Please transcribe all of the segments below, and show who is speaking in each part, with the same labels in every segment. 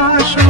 Speaker 1: আসো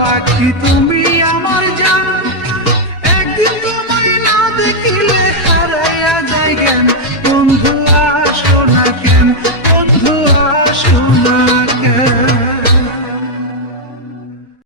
Speaker 1: পাখি তুমি